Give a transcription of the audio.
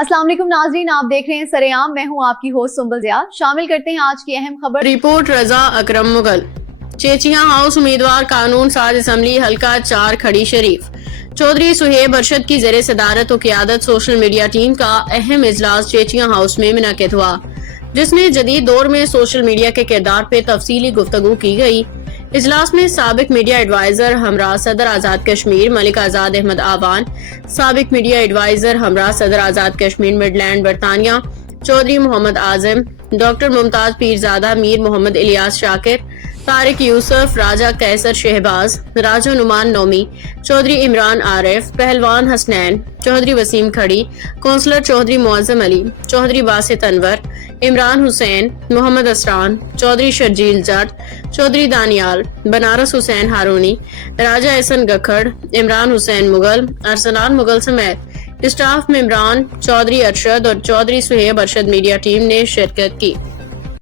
अस्सलाम वालेकुम नाज़रीन, आप देख रहे हैं सरेआम। मैं हूं आपकी होस्ट सुंबल ज़िया। शामिल करते हैं आज की अहम खबर। रिपोर्ट रजा अकरम मुगल। चेचिया हाउस उम्मीदवार कानून साज असम्बली हल्का 4 खड़ी शरीफ। चौधरी सुहेब अरशद की ज़ेरे सदारत और क़ियादत सोशल मीडिया टीम का अहम इजलास चेचिया हाउस में मुनक़िद हुआ, जिसमें जदीद दौर में सोशल मीडिया के किरदार पे तफसीली गुफ्तगू की गई। इजलास में साबिक मीडिया एडवाइजर हमरा सदर आज़ाद कश्मीर मलिक आज़ाद अहमद आवान, साबिक मीडिया एडवाइजर हमरा सदर आज़ाद कश्मीर मिडलैंड बरतानिया चौधरी मोहम्मद आजम, डॉक्टर मुमताज पीरजादा, मीर मोहम्मद इलियास शाकिर, तारिक यूसुफ, राजा कैसर शहबाज, राजा नुमान नौमी, चौधरी इमरान आरिफ, पहलवान हसनैन, चौधरी वसीम खड़ी, कौंसलर चौधरी मुअज्जम अली, चौधरी बासित अनवर, इमरान हुसैन, मोहम्मद असरान, चौधरी शर्जील जट, चौधरी दानियाल, बनारस हुसैन हारूनी, राजा एहसन गखड़, इमरान हुसैन मुगल, अरसलान मुगल समेत स्टाफ मेंबरान चौधरी अरशद और चौधरी सुहेब अरशद मीडिया टीम ने शिरकत की।